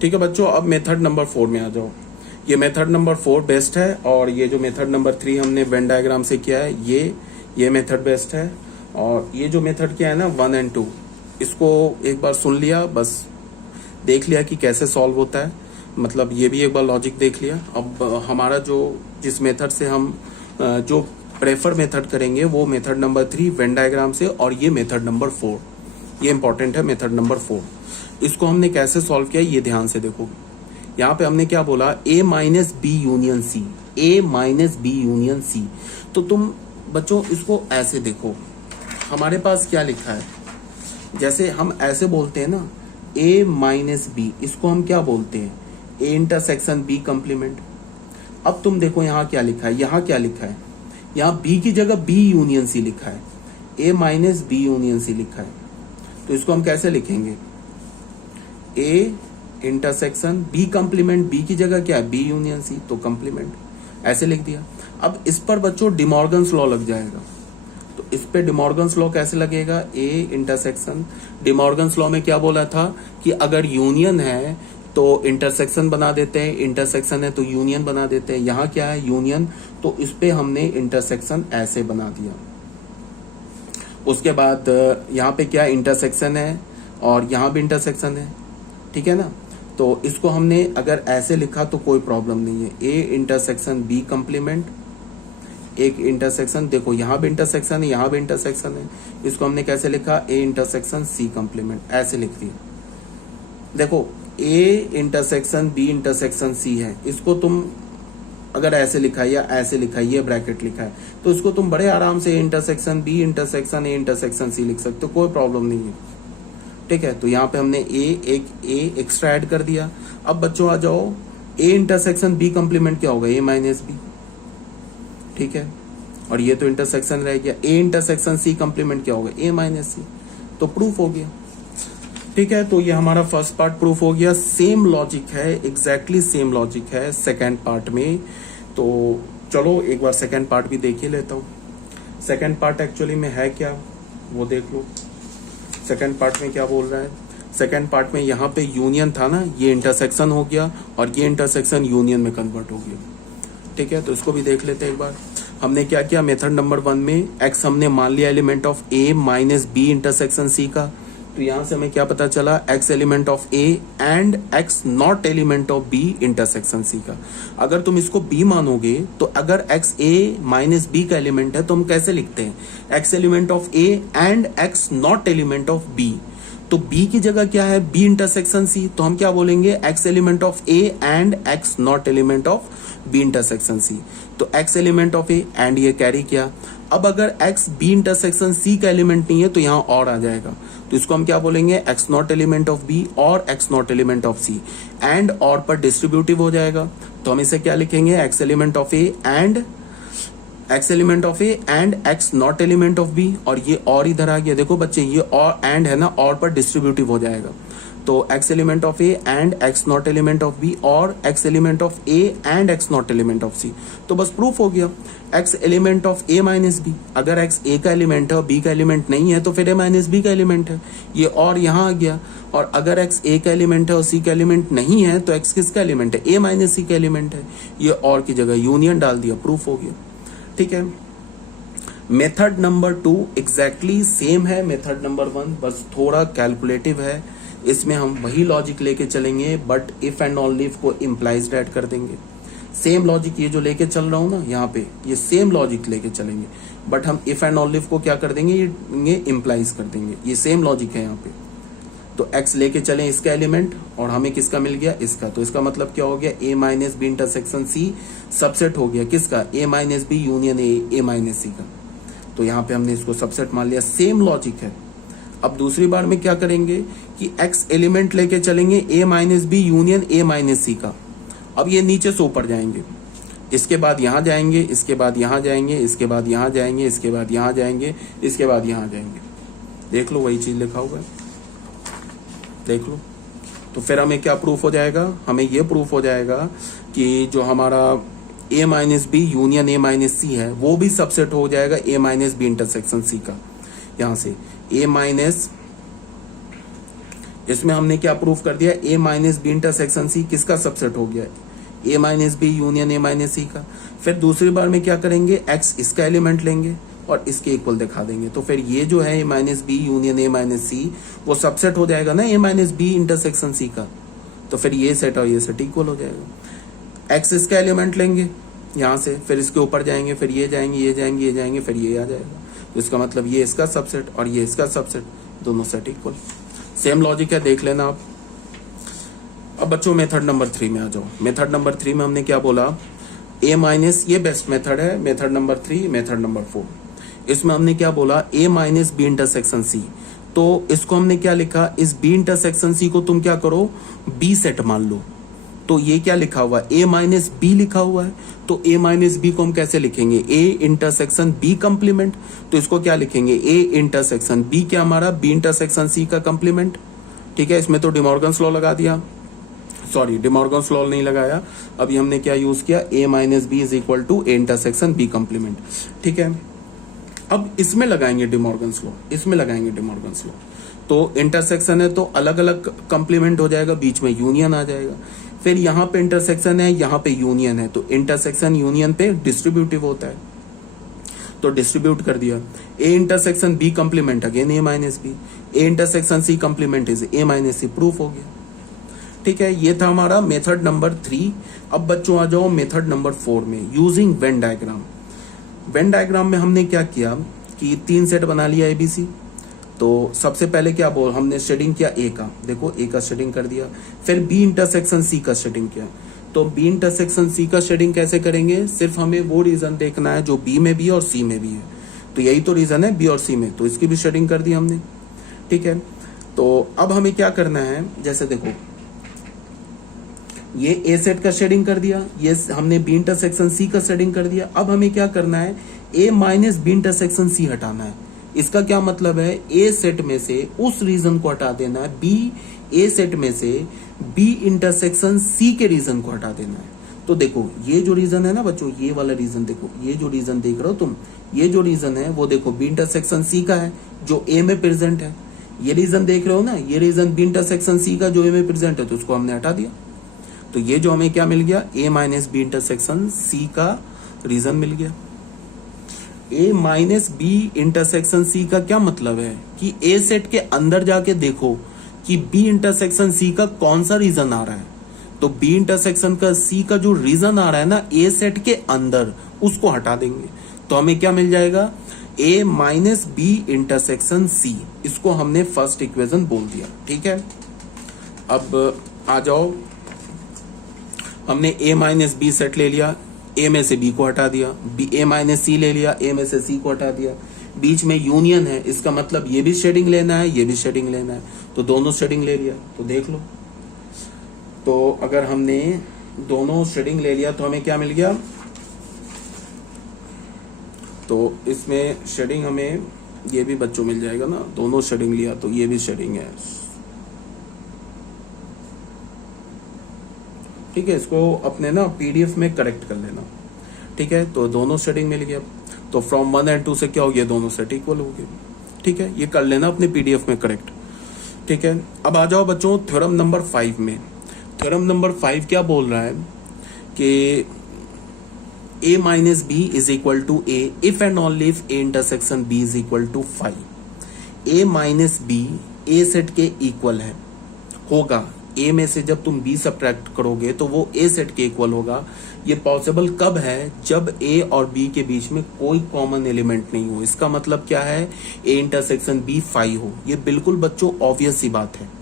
ठीक है बच्चों, अब मेथड नंबर 4 में आ जाओ। ये मेथड नंबर 4 बेस्ट है, और ये जो मेथड नंबर 3 हमने वेन डायग्राम से किया है ये मेथड बेस्ट है। और ये जो मेथड किया है ना 1 और 2, इसको एक बार सुन लिया, बस देख लिया कि कैसे सॉल्व होता है, मतलब ये भी एक बार लॉजिक देख लिया। अब हमारा जो जिस मेथड से हम जो प्रेफर मेथड करेंगे वो मेथड नंबर 3 वेन डायग्राम से, और ये मेथड नंबर 4, ये इंपॉर्टेंट है मेथड नंबर 4। इसको हमने कैसे सॉल्व किया ये ध्यान से देखो। यहाँ पे हमने क्या बोला, A minus B union C, A minus B union C. तो तुम बच्चों इसको ऐसे देखो, हमारे पास क्या लिखा है, जैसे हम ऐसे बोलते हैं ना A माइनस बी, इसको हम क्या बोलते हैं, A इंटरसेक्शन B कंप्लीमेंट। अब तुम देखो यहाँ क्या लिखा है, यहाँ क्या लिखा है, यहाँ B की जगह B यूनियन C लिखा है, A minus B union C लिखा है। तो इसको हम कैसे लिखेंगे, A intersection B complement, B की जगह क्या है B यूनियन C, तो कंप्लीमेंट, ऐसे लिख दिया। अब इस पर बच्चों डिमॉर्गन्स लॉ लग जाएगा। तो इस पे डिमॉर्गन्स लॉ कैसे लगेगा, A इंटरसेक्शन, डिमॉर्गन्स लॉ में क्या बोला था कि अगर यूनियन है तो इंटरसेक्शन बना देते हैं, इंटरसेक्शन है तो यूनियन बना देते हैं। यहाँ क्या है यूनियन, तो इस पे हमने इंटरसेक्शन ऐसे बना दिया। उसके बाद यहाँ पे क्या इंटरसेक्शन है और यहाँ भी इंटरसेक्शन है, ठीक है ना। तो इसको हमने अगर ऐसे लिखा तो कोई प्रॉब्लम नहीं है, A इंटरसेक्शन B कंप्लीमेंट, एक इंटरसेक्शन, देखो यहाँ भी इंटरसेक्शन है यहाँ भी इंटरसेक्शन है, इसको हमने कैसे लिखा, A इंटरसेक्शन C कंप्लीमेंट, ऐसे लिख दिया। देखो A intersection B intersection C है, इसको तुम अगर ऐसे लिखा है या ऐसे लिखा है, ये ब्रैकेट लिखा है, तो इसको तुम बड़े आराम से A intersection B intersection A intersection C लिख सकते हो, कोई प्रॉब्लम नहीं है, ठीक है। तो यहाँ पे हमने एक A एक्स्ट्रा ऐड कर दिया। अब बच्चों आ जाओ, A इंटरसेक्शन B कंप्लीमेंट क्या होगा, A माइनस B, ठीक है। और ये तो इंटरसेक्शन रह गया, A इंटरसेक्शन C कंप्लीमेंट क्या होगा, A माइनस C, तो प्रूफ हो गया, ठीक है। तो ये हमारा फर्स्ट पार्ट प्रूफ हो गया। सेम लॉजिक है, एग्जैक्टली सेम लॉजिक है सेकेंड पार्ट में। तो चलो एक बार सेकेंड पार्ट भी देख ही लेता हूँ। सेकेंड पार्ट एक्चुअली में है क्या वो देख लो। सेकेंड पार्ट में क्या बोल रहा है, सेकेंड पार्ट में यहाँ पे यूनियन था ना, ये इंटरसेक्शन हो गया और ये इंटरसेक्शन यूनियन में कन्वर्ट हो गया, ठीक है। तो इसको भी देख लेते हैं एक बार। हमने क्या किया, मेथड नंबर 1 में x हमने मान लिया element of A minus B intersection C का। तो यहां से हमें क्या पता चला, x element of A and x not element of B intersection C का। अगर तुम इसको B मानोगे तो अगर x A माइनस B का एलिमेंट है तो हम कैसे लिखते हैं, x element of A and x not element of B। तो B की जगह क्या है, B इंटरसेक्शन C, तो हम क्या बोलेंगे, x element of A and x not element of B intersection C। तो x element of A and ये कैरी किया। अब अगर x B इंटरसेक्शन C का एलिमेंट नहीं है तो यहाँ और आ जाएगा, तो इसको हम क्या बोलेंगे, x not element of B और x not element of C, and और पर डिस्ट्रीब्यूटिव हो जाएगा। तो हम इसे क्या लिखेंगे, x element of A and x element of A and x not element of B, और ये और इधर आ गया, देखो बच्चे ये और एंड है ना, और पर डिस्ट्रीब्यूटिव हो जाएगा। तो x element of A and x not element of B और x element of A and x not element of C। तो बस प्रूफ हो गया, x element of A minus B, अगर x A का एलिमेंट है और B का एलिमेंट नहीं है तो फिर A माइनस B का एलिमेंट है, ये और यहाँ आ गया। और अगर x A का एलिमेंट है और C का एलिमेंट नहीं है तो x किसका एलिमेंट है, A माइनस C का एलिमेंट है, ये और की जगह यूनियन डाल दिया, प्रूफ हो गया, ठीक है। मेथड नंबर 2 एग्जैक्टली सेम है मेथड नंबर 1, बस थोड़ा कैलकुलेटिव है। इसमें हम वही लॉजिक लेके चलेंगे, but if and only if को इम्प्लाइज ऐड कर देंगे। सेम लॉजिक ये जो लेके चल रहा हूं ना यहाँ पे, ये सेम लॉजिक लेके चलेंगे, बट हम इफ एंड ओनली इफ को क्या कर देंगे, ये इम्प्लाइज कर देंगे। ये सेम लॉजिक है यहाँ पे। तो x लेके चले इसका एलिमेंट और हमें किसका मिल गया, इसका। तो इसका मतलब क्या हो गया, A minus B intersection C subset हो गया किसका, A minus B union A minus C का। तो यहाँ पे हमने इसको सबसेट मान लिया, सेम लॉजिक है। अब दूसरी बार में क्या करेंगे कि x एलिमेंट लेके चलेंगे A minus B union A minus C का। अब ये नीचे से ऊपर जाएंगे, इसके बाद यहाँ जाएंगे, इसके बाद यहाँ जाएंगे, इसके बाद यहाँ जाएंगे, इसके बाद यहाँ जाएंगे, इसके बाद यहाँ जाएंगे। देख लो वही चीज लिखा हुआ है, देख लो। तो फिर हमें क्या प्रूफ हो जाएगा, हमें ये प्रूफ हो जाएगा कि जो हमारा A minus B union A minus C है वो भी सबसेट हो जाएगा A minus B intersection C का। यहाँ से A माइनस इसमें हमने क्या प्रूफ कर दिया, A minus B intersection C किसका सबसेट हो गया, A minus B union A minus C का। फिर दूसरी बार में क्या करेंगे, एक्स इसका एलिमेंट लेंगे और इसके इक्वल दिखा देंगे, तो फिर ये जो है A minus B union A minus C वो सबसेट हो जाएगा ना A minus B intersection C का, तो फिर ये सेट और ये सेट इक्वल हो जाएगा। एक्स इसका एलिमेंट लेंगे यहाँ से, फिर इसके ऊपर जाएंगे, फिर ये जाएंगे, ये जाएंगे, ये जाएंगे, फिर ये आ जाएगा, तो इसका मतलब ये इसका सबसेट और ये इसका सबसेट, दोनों सेट इक्वल। सेम लॉजिक है, देख लेना आप। अब बच्चों मेथड नंबर 3 में आ जाओ। मेथड नंबर 3 में हमने क्या बोला, ए माइनस, ये बेस्ट मेथड है, मेथड नंबर 3, मेथड नंबर 4। इसमें हमने क्या बोला, ए माइनस बी इंटरसेक्शन सी, तो इसको हमने क्या लिखा, इस बी इंटरसेक्शन सी को तुम क्या करो, बी सेट मान लो। तो ये क्या लिखा हुआ है, ए माइनस बी लिखा हुआ है, तो ए माइनस बी को हम कैसे लिखेंगे, ए इंटरसेक्शन बी कंप्लीमेंट, तो इसको क्या लिखेंगे, ए इंटरसेक्शन बी, क्या हमारा बी इंटरसेक्शन सी का कंप्लीमेंट। ठीक है, इसमें तो डिमॉर्गन्स लॉ लगा दिया, सॉरी डिमॉर्गन्स लॉ नहीं लगाया, अभी हमने क्या यूज किया, A minus B is equal to A intersection B complement. ठीक है, अब इसमें लगाएंगे डिमॉर्गन्स लॉ, इसमें लगाएंगे डिमॉर्गन्स लॉ, तो इंटरसेक्शन है तो अलग अलग कंप्लीमेंट हो जाएगा, बीच में यूनियन आ जाएगा। फिर यहाँ पे इंटरसेक्शन है, यहाँ पे यूनियन है, तो इंटरसेक्शन यूनियन पे डिस्ट्रीब्यूटिव होता है, तो डिस्ट्रीब्यूट कर दिया। A intersection B complement again A minus B, A intersection C complement is A minus C, proof हो गया। ठीक है, ये था हमारा मेथड नंबर 3। अब बच्चों आ जाओ मेथड नंबर 4 में, using Venn diagram. Venn diagram में हमने क्या किया कि 3 सेट बना लिया एबीसी। तो सबसे पहले क्या बोल, हमने शेडिंग किया ए का, देखो ए का शेडिंग कर दिया, फिर बी इंटरसेक्शन सी का शेडिंग किया। तो बी इंटरसेक्शन सी का शेडिंग कैसे करेंगे, सिर्फ हमें वो रीजन देखना है जो बी में भी और सी में भी है, तो यही तो रीजन है बी और सी में, तो इसकी भी शेडिंग कर दी हमने। ठीक है, तो अब हमें क्या करना है, जैसे देखो ये ए सेट का शेडिंग कर दिया, ये हमने बी इंटरसेक्शन सी का शेडिंग कर दिया। अब हमें क्या करना है, ए माइनस बी इंटरसेक्शन सी हटाना है। इसका क्या मतलब है, ए सेट में से उस रीजन को हटा देना है, बी ए सेट में से बी इंटरसेक्शन सी के रीजन को हटा देना है। तो देखो ये जो रीजन है ना बच्चों, ये वाला रीजन देखो, ये जो रीजन देख रहे हो तुम, ये जो रीजन है वो देखो बी इंटरसेक्शन सी का है जो ए में प्रेजेंट है। ये रीजन देख रहे हो ना, ये रीजन बी इंटरसेक्शन सी का जो ए में प्रेजेंट है, तो उसको हमने हटा दिया। तो ये जो हमें क्या मिल गया, A minus B intersection C का रीजन मिल गया। A minus B intersection C का क्या मतलब है कि ए सेट के अंदर जाके देखो कि बी इंटरसेक्शन सी का कौन सा रीजन आ रहा है। तो बी इंटरसेक्शन का सी का जो रीजन आ रहा है ना ए सेट के अंदर, उसको हटा देंगे, तो हमें क्या मिल जाएगा, ए माइनस बी इंटरसेक्शन सी। इसको हमने फर्स्ट इक्वेशन बोल दिया। ठीक है, अब आ जाओ, हमने ए माइनस बी सेट ले लिया, ए में से बी को हटा दिया, बी ए माइनस सी ले लिया, ए में से सी को हटा दिया, बीच में यूनियन है, इसका मतलब ये भी शेडिंग लेना है, ये भी शेडिंग लेना है, तो दोनों शेडिंग ले लिया। तो देख लो, तो अगर हमने दोनों शेडिंग ले लिया तो हमें क्या मिल गया, तो इसमें शेडिंग हमें ये भी बच्चों मिल जाएगा ना, दोनों शेडिंग लिया तो ये भी शेडिंग है। ठीक है, इसको अपने ना पीडीएफ में करेक्ट कर लेना। ठीक है, तो दोनों शेडिंग मिल गया, तो फ्रॉम 1 एंड 2 से क्या हो गया, दोनों सेट इक्वल हो गए। ठीक है, ये कर लेना अपने पीडीएफ में करेक्ट। ठीक है, अब आ जाओ बच्चों थ्योरम नंबर 5 में। थ्योरम नंबर 5 क्या बोल रहा है कि a minus B is equal to A if and only if A intersection B is equal to 5। A minus B A set के इक्वल है, होगा, ए में से जब तुम बी सब्ट्रैक्ट करोगे तो वो ए सेट के इक्वल होगा। ये पॉसिबल कब है, जब ए और बी के बीच में कोई कॉमन एलिमेंट नहीं हो। इसका मतलब क्या है, ए इंटरसेक्शन बी 5 हो। ये बिल्कुल बच्चों ऑब्वियस सी बात है।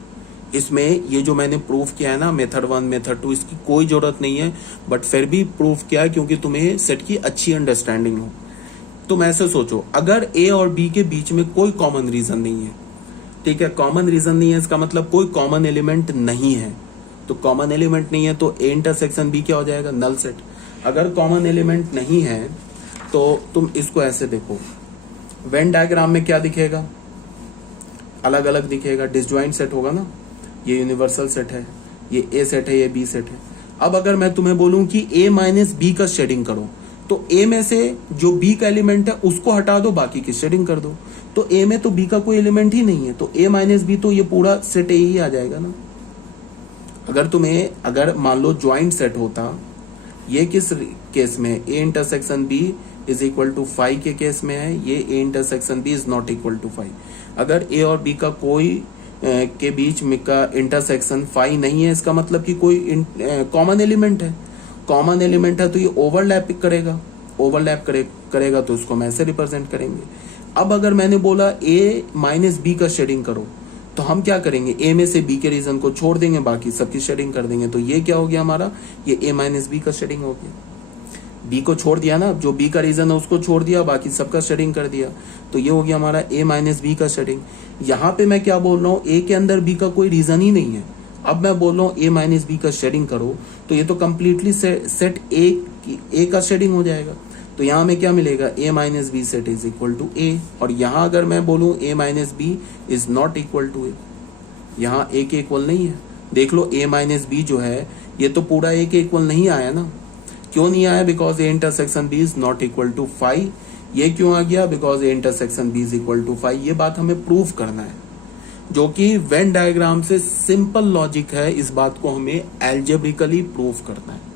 इसमें ये जो मैंने प्रूफ किया है ना मेथड 1 मेथड 2, इसकी कोई जरूरत नहीं है, बट फिर भी प्रूफ किया है क्योंकि तुम्हें सेट की अच्छी अंडरस्टैंडिंग हो। तुम ऐसे सोचो, अगर ए और बी के बीच में कोई कॉमन रीजन नहीं है, ठीक है, कॉमन रीजन नहीं है, इसका मतलब कोई कॉमन एलिमेंट नहीं है। तो कॉमन एलिमेंट नहीं है तो ए इंटरसेक्शन बी क्या हो जाएगा, नल सेट। अगर कॉमन एलिमेंट नहीं है तो तुम इसको ऐसे देखो, वेन डायग्राम में क्या दिखेगा, अलग अलग दिखेगा, डिसजॉइंट सेट होगा ना, ये यूनिवर्सल सेट है, ये ए सेट है, ये बी सेट है। अब अगर मैं तुम्हें बोलूं कि ए माइनस बी का शेडिंग करो, तो ए में से जो बी का एलिमेंट है उसको हटा दो, बाकी की शेडिंग कर दो। तो ए में तो बी का कोई एलिमेंट ही नहीं है, तो ए माइनस बी तो ये पूरा सेट ए ही आ जाएगा ना। अगर मान लो ज्वाइंट सेट होता, ये किस केस में, A intersection B is equal to 5 के केस में है, ये A intersection B is not equal to 5। अगर ए और बी का कोई के बीच में का इंटरसेक्शन 5 नहीं है, इसका मतलब कि कोई कॉमन एलिमेंट है। कॉमन एलिमेंट है तो ये ओवरलैप करेगा तो उसको हम ऐसे रिप्रेजेंट करेंगे। अब अगर मैंने बोला ए माइनस बी का शेडिंग करो, तो हम क्या करेंगे, ए में से बी के रीजन को छोड़ देंगे, बाकी सबकी शेडिंग कर देंगे। तो ये क्या हो गया हमारा, ये ए माइनस बी का शेडिंग हो गया। बी को छोड़ दिया ना, जो बी का रीजन है उसको छोड़ दिया, बाकी सबका शेडिंग कर दिया, तो ये हो गया हमारा ए माइनस बी का शेडिंग। यहाँ पे मैं क्या बोल रहा हूँ, ए के अंदर बी का कोई रीजन ही नहीं है। अब मैं बोल रहा हूँ ए माइनस बी का शेडिंग करो, तो ये तो कंप्लीटली सेट ए का शेडिंग हो जाएगा। तो यहाँ में क्या मिलेगा, A minus B set is equal to A. और यहाँ अगर मैं बोलूँ A minus B is not equal to A, यहाँ ए के इक्वल नहीं है। देख लो ए माइनस बी जो है ये तो पूरा ए के इक्वल नहीं आया ना। क्यों नहीं आया, because A intersection B is not equal to 5। ये क्यों आ गया, because A intersection B is equal to 5। ये बात हमें प्रूव करना है, जो कि वेन डायग्राम से सिंपल लॉजिक है, इस बात को हमें एल्जेब्रिकली प्रूव करना है।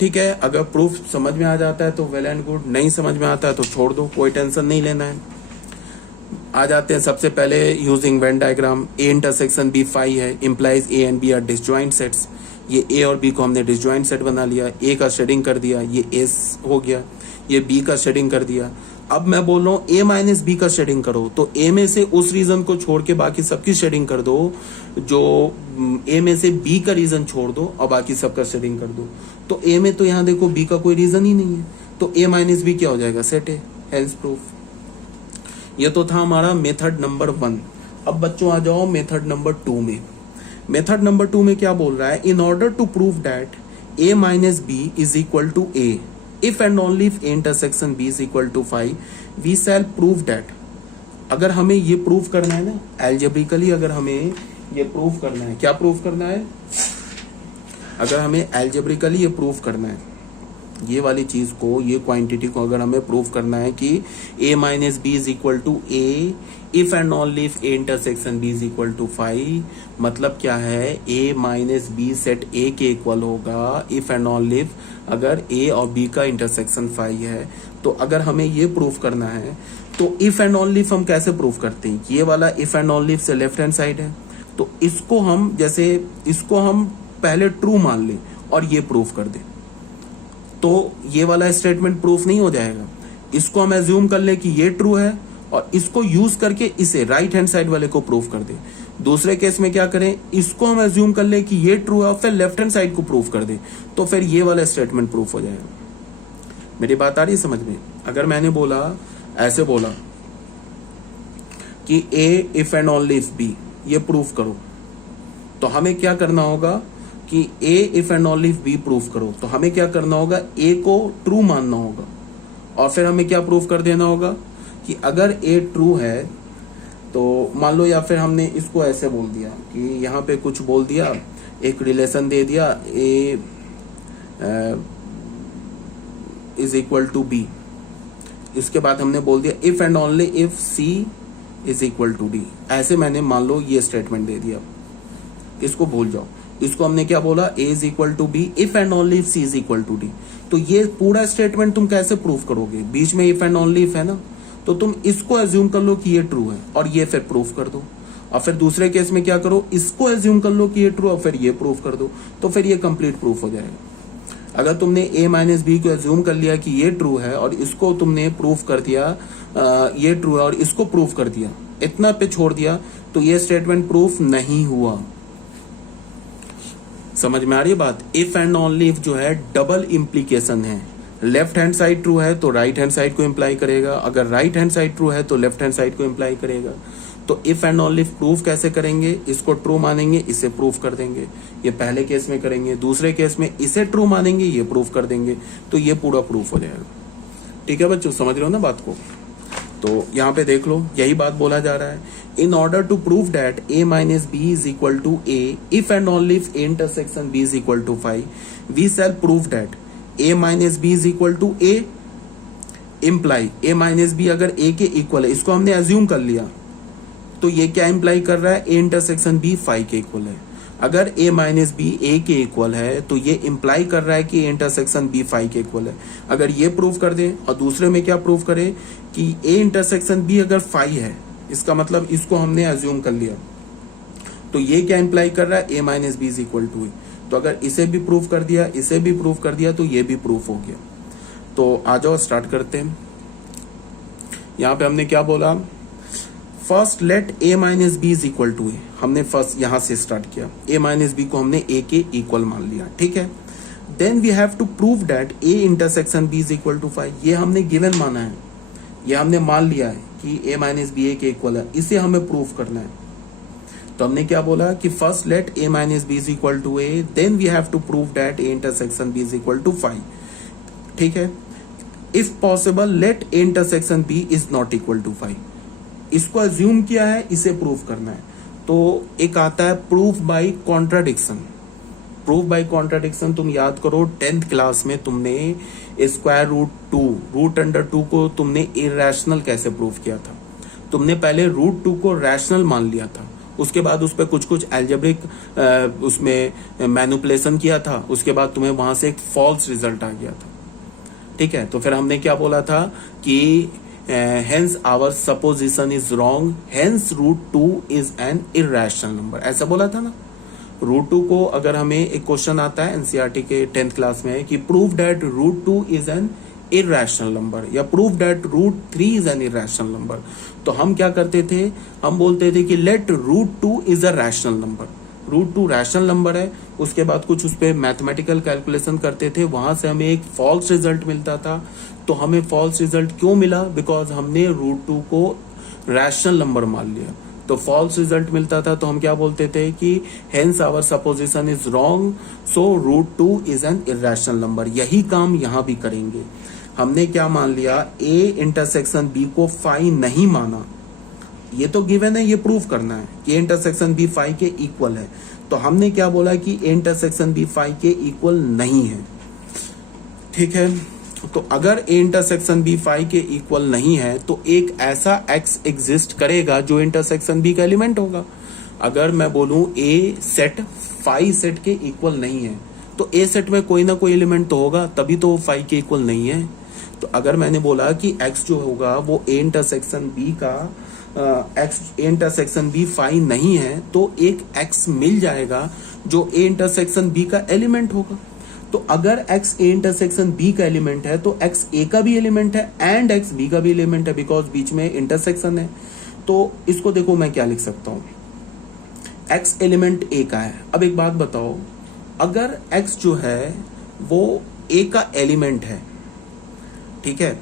ठीक है, अगर प्रूफ समझ में आ जाता है तो वेल एंड गुड, नहीं समझ में आता है तो छोड़ दो, कोई टेंशन नहीं लेना है। आ जाते हैं सबसे पहले using Venn diagram. A intersection B 5 है, implies A and B are disjoint sets. ये ए और बी को हमने डिसजॉइंट सेट बना लिया, ए का शेडिंग कर दिया, ये एस हो गया, ये बी का शेडिंग कर दिया। अब मैं बोल रहा हूँ ए माइनस बी का शेडिंग करो, तो ए में से उस रीजन को छोड़ के बाकी सबकी शेडिंग कर दो, जो ए में से बी का रीजन छोड़ दो और बाकी सबका शेडिंग कर दो। तो ए में तो यहाँ देखो बी का कोई रीजन ही नहीं है, तो ए माइनस बी क्या हो जाएगा, सेट है, हेल्स प्रूफ। ये तो था हमारा मेथड नंबर 1। अब बच्चों आ जाओ मेथड नंबर 2 में। मेथड नंबर 2 में क्या बोल रहा है, in order to prove that A minus B is equal to A, if and only if a intersection b is equal to 5, we shall prove that। अगर हमें ये प्रूव करना है ना एल्जेब्रिकली, अगर हमें ये प्रूव करना है, क्या प्रूव करना है, अगर हमें एल्जेब्रिकली ये प्रूव करना है, ये वाली चीज को, ये क्वांटिटी को अगर हमें प्रूव करना है कि a minus B is equal to A if and only if A intersection B is equal to 5, मतलब क्या है, a minus B set a के इक्वल होगा इफ एंड ओनली इफ अगर a और b का इंटरसेक्शन 5 है। तो अगर हमें ये प्रूफ करना है तो इफ एंड ओनली इफ हम कैसे प्रूफ करते हैं, ये वाला इफ एंड ओनली इफ से लेफ्ट हैंड साइड है, तो इसको हम जैसे इसको हम पहले ट्रू मान लें और ये प्रूफ कर दें, तो ये वाला स्टेटमेंट प्रूफ नहीं हो जाएगा। इसको हम एज्यूम कर ले कि ये ट्रू है और इसको यूज करके इसे राइट हैंड साइड वाले को प्रूफ कर दे। दूसरे केस में क्या करें, इसको हम एज्यूम कर ले कि ये ट्रू है और फिर लेफ्ट हैंड साइड को प्रूफ कर दे, तो फिर ये वाला स्टेटमेंट प्रूफ हो जाएगा। मेरी बात आ रही है समझ में। अगर मैंने बोला, ऐसे बोला कि A if and only if B, ये प्रूफ करो, तो हमें क्या करना होगा कि A if and only if B proof करो, तो हमें क्या करना होगा, ए को ट्रू मानना होगा और फिर हमें क्या प्रूफ कर देना होगा कि अगर ए ट्रू है तो मान लो, या फिर हमने इसको ऐसे बोल दिया कि यहाँ पे कुछ बोल दिया, एक रिलेशन दे दिया A is equal to B, इसके बाद हमने बोल दिया if and only if C is equal to D. ऐसे मैंने मान लो ये स्टेटमेंट दे दिया, इसको भूल जाओ। इसको हमने क्या बोला, A is equal to B if and only if C is equal to D. तो ये पूरा स्टेटमेंट तुम कैसे प्रूफ करोगे, बीच में इफ एंड ओनली इफ है ना, तो तुम इसको एज्यूम कर लो कि ये ट्रू है और ये फिर प्रूफ कर दो। और फिर दूसरे केस में क्या करो, इसको एज्यूम कर लो कि ये ट्रू और फिर ये प्रूफ कर दो, तो फिर ये कंप्लीट प्रूफ हो जाएगा। अगर तुमने ए माइनस बी को एज्यूम कर लिया कि ये ट्रू है और इसको तुमने प्रूफ कर दिया ये ट्रू है और इसको प्रूफ कर दिया, इतना पे छोड़ दिया, तो ये स्टेटमेंट प्रूफ नहीं हुआ। समझ में आ रही है बात। इफ एंड ओनली इफ जो है डबल इम्प्लीकेशन है, लेफ्ट हैंड साइड ट्रू है तो राइट हैंड साइड को इम्प्लाई करेगा, अगर राइट हैंड साइड ट्रू है तो लेफ्ट हैंड साइड को इम्प्लाई करेगा। तो if and only if proof कैसे करेंगे, इसको ट्रू मानेंगे, इसे प्रूफ कर देंगे, ये पहले केस में करेंगे। दूसरे केस में इसे ट्रू मानेंगे, ये प्रूफ कर देंगे, तो ये पूरा प्रूफ हो जाएगा। ठीक है बच्चों, समझ रहे हो ना बात को। तो यहाँ पे देख लो, यही बात बोला जा रहा है, in order to prove that A minus B is equal to A if and only if A intersection B is equal to 5, we shall prove that A minus B is equal to A imply A minus B अगर A के equal है, इसको हमने assume कर लिया, तो ये क्या इम्प्लाई कर रहा है, ए इंटरसेक्शन बी फाई के इक्वल है। अगर ए माइनस बी ए के इक्वल है तो ये इम्प्लाई कर रहा है कि ए इंटरसेक्शन बी फाई के इक्वल है। अगर ये प्रूव कर दे, और दूसरे में क्या प्रूव करे कि ए इंटरसेक्शन बी अगर फाई है, इसका मतलब इसको हमने एज्यूम कर लिया, तो ये क्या इम्प्लाई कर रहा है, A minus B is equal to A. तो अगर इसे भी प्रूव कर दिया, इसे भी प्रूव कर दिया, तो ये भी प्रूफ हो गया। तो आ जाओ स्टार्ट करते हैं। यहां पे हमने क्या बोला, first let A minus B is equal to A. हमने फर्स्ट यहां से स्टार्ट किया, ए माइनस बी को हमने ए के इक्वल मान लिया, ठीक है। Then we have to prove that A intersection B is equal to phi. ये हमने गिवन माना है, ये हमने मान लिया है कि ए माइनस बी ए के इक्वल है, इसे हमें प्रूव करना है। तो हमने क्या बोला कि first let A minus B is equal to A, then we have to prove that A intersection B is equal to phi, ठीक है। If possible let A intersection B is not equal to phi. इसको assume किया है, इसे prove करना है। तो एक आता है proof by contradiction. Proof by contradiction तुम याद करो, 10th क्लास में तुमने स्क्वायर रूट 2 रूट अंडर 2 को तुमने इरेशनल कैसे प्रूफ किया था। तुमने पहले रूट 2 को रैशनल मान लिया था, उसके बाद उस पर कुछ एल्जेब्रिक उसमें मैनिपुलेशन किया था, उसके बाद तुम्हें वहां से एक फॉल्स रिजल्ट आ गया था, ठीक है। तो फिर हमने क्या बोला था कि hence our supposition is wrong, hence root 2 is an irrational number, ऐसा बोला था ना। रूट 2 को अगर हमें एक क्वेश्चन आता है एनसीईआरटी के 10th क्लास में कि prove that root 2 is an irrational number, या prove that root 3 is an irrational number, तो हम क्या करते थे, हम बोलते थे कि let root 2 is a rational number. Root 2 rational number है, उसके बाद कुछ उस पर मैथमेटिकल कैलकुलेशन करते थे, वहां से हमें एक फॉल्स रिजल्ट मिलता था। तो हमें फॉल्स रिजल्ट क्यों मिला, बिकॉज हमने रूट 2 को रैशनल नंबर मान लिया, तो फॉल्स रिजल्ट मिलता था। तो हम क्या बोलते थे कि hence our supposition is wrong, so root 2 is an irrational number. यही काम यहां भी करेंगे। हमने क्या मान लिया, ए इंटरसेक्शन बी को फाई नहीं माना, ये तो गिवन है, ये प्रूव करना है कि ए इंटरसेक्शन बी फाई के इक्वल है। तो हमने क्या बोला कि ए इंटरसेक्शन बी फाई के इक्वल नहीं है, ठीक है। तो अगर ए इंटरसेक्शन बी फाई के इक्वल नहीं है तो एक ऐसा एक्स एग्जिस्ट करेगा जो इंटरसेक्शन बी का एलिमेंट होगा। अगर मैं बोलूं ए सेट फाई सेट के इक्वल नहीं है, तो ए सेट में कोई ना कोई एलिमेंट तो होगा, तभी तो वो फाई के इक्वल नहीं है। तो अगर मैंने बोला कि एक्स जो होगा वो ए इंटरसेक्शन बी का X A intersection B phi नहीं है, तो एक एक्स मिल जाएगा जो ए इंटरसेक्शन बी का एलिमेंट होगा। तो अगर एक्स ए इंटरसेक्शन बी का एलिमेंट है तो एक्स ए का भी एलिमेंट है एंड एक्स बी का भी एलिमेंट है, बिकॉज बीच में इंटरसेक्शन है। तो इसको देखो मैं क्या लिख सकता हूं, एक्स एलिमेंट ए का है। अब एक बात बताओ, अगर एक्स जो है वो ए का एलिमेंट है, ठीक है,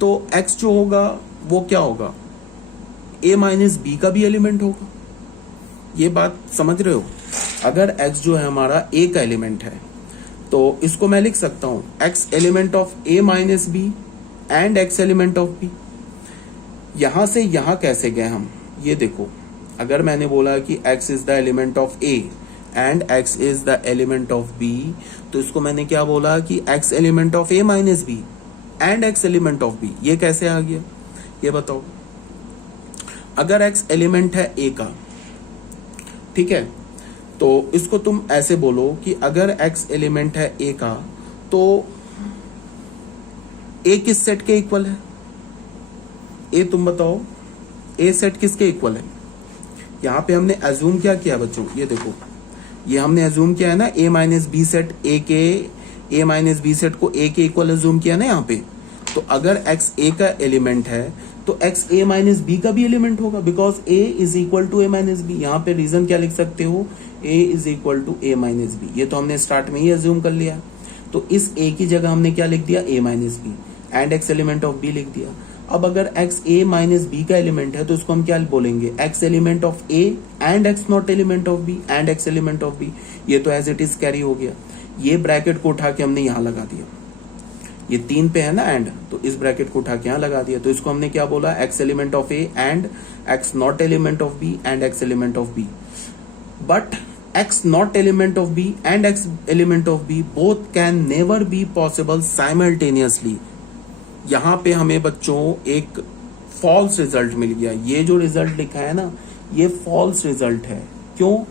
तो एक्स जो होगा वो क्या होगा, ए माइनस बी का भी एलिमेंट होगा। ये बात समझ रहे हो। अगर एक्स जो है हमारा ए का एलिमेंट है तो इसको मैं लिख सकता हूं X element of A minus B and X element of B. यहां से यहां कैसे गए हम, ये देखो, अगर मैंने बोला कि X is the element of A and X is the element of B, तो इसको मैंने क्या बोला कि X element of A minus B and X element of B. ये कैसे आ गया, ये बताओ। अगर एक्स एलिमेंट है ए का, ठीक है, तो इसको तुम ऐसे बोलो कि अगर x एलिमेंट है a का, तो a किस सेट के इक्वल है, a तुम बताओ, a सेट किसके इक्वल है। यहां पे हमने अज्यूम क्या किया बच्चों, ये देखो, ये हमने अज्यूम किया है ना, a minus B set a minus B set को a के इक्वल अज्यूम किया ना यहाँ पे। तो अगर x a का एलिमेंट है तो x a माइनस बी का भी एलिमेंट होगा, because a is equal to a minus B. यहाँ पे रीजन क्या लिख सकते हो, a is equal to a minus B. ये तो हमने स्टार्ट में ही अज्यूम कर लिया। तो इस a की जगह हमने क्या लिख दिया, a minus B and x element of b लिख दिया। अब अगर x a माइनस बी का एलिमेंट है तो इसको हम क्या बोलेंगे, x element of a and x not element of b and x element of b। ये तो एज इट इज कैरी हो गया। ये ब्रैकेट को उठा के हमने यहाँ लगा दिया, ये 3 पे है ना एंड, तो इस ब्रैकेट को उठा के यहाँ लगा दिया। तो इसको हमने क्या बोला, x element of a and x not element of b and x element of b। But x not element of b and x element of b both can never be possible simultaneously। यहाँ पे हमें बच्चों एक false result मिल गया। ये जो result लिखा है ना, ये फॉल्स रिजल्ट है। क्यों?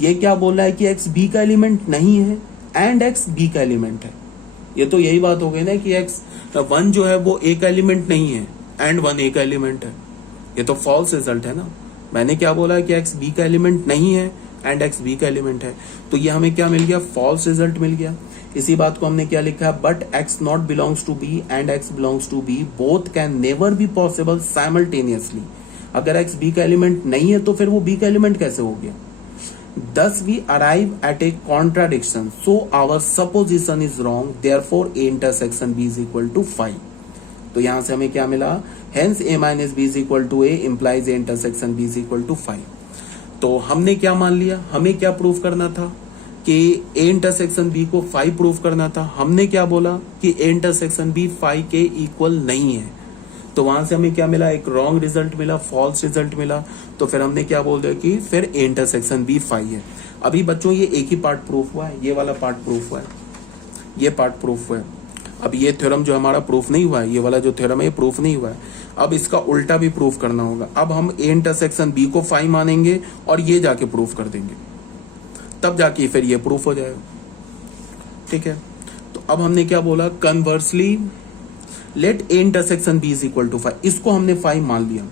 ये क्या बोल रहा है कि x b का एलिमेंट नहीं है एंड x b का एलिमेंट है। ये तो यही बात हो गई ना कि x 1 जो है वो a का एलिमेंट नहीं है एंड 1 a का एलिमेंट है। ये तो फॉल्स रिजल्ट है ना। मैंने क्या बोला कि x b का एलिमेंट नहीं है एंड x b का एलिमेंट है, तो ये हमें क्या मिल गया? फॉल्स रिजल्ट मिल गया। इसी बात को हमने क्या लिखा है? But x not belongs to b and x belongs to b both can never be possible simultaneously. अगर x b का एलिमेंट नहीं है तो फिर वो b का एलिमेंट कैसे हो गया? Thus we arrive at a contradiction. So our supposition is wrong. Therefore A intersection B is equal to 5. तो यहां से हमें क्या मिला? Hence A minus B is equal to A implies A intersection B is equal to 5. तो हमने क्या मान लिया? हमें क्या प्रूव करना था? कि A intersection B को 5 प्रूव करना था। हमने क्या बोला कि A intersection B 5 के इक्वल नहीं है। तो वहां से हमें क्या मिला? एक रॉन्ग रिजल्ट मिला, फॉल्स रिजल्ट मिला। तो फिर हमने क्या बोल दिया कि फिर ए इंटरसेक्शन बी 5 है। अभी बच्चों ये एक ही पार्ट प्रूफ हुआ है, ये वाला पार्ट प्रूफ हुआ है, ये पार्ट प्रूफ हुआ है। अब ये थ्योरम जो हमारा प्रूफ नहीं हुआ है, ये वाला जो थ्योरम है ये प्रूफ नहीं हुआ है। अब इसका उल्टा भी प्रूफ करना होगा। अब हम ए इंटरसेक्शन बी को 5 मानेंगे और ये जाके प्रूफ कर देंगे, तब जाके फिर ये प्रूफ हो जाएगा। ठीक है, तो अब हमने क्या बोला? Conversely let A intersection B is equal to 5। इसको हमने 5 मान लिया।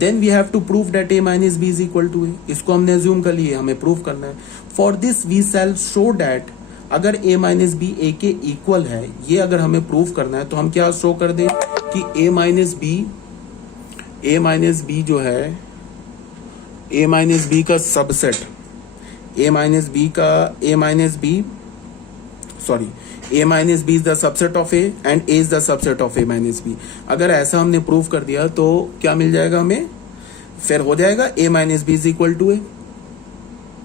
Then we have to prove that A minus B is equal to A. इसको हमने अज्यूम कर लिया, हमें प्रूव करना है। For this we shall show that अगर ए माइनस बी ए के इक्वल है, ये अगर हमें प्रूव करना है तो हम क्या शो कर दें कि ए माइनस बी जो है, ए माइनस बी का subset, A minus B is the subset of A and A is the subset of A minus B. अगर ऐसा हमने प्रूव कर दिया तो क्या मिल जाएगा हमें? फिर हो जाएगा A minus B is equal to A.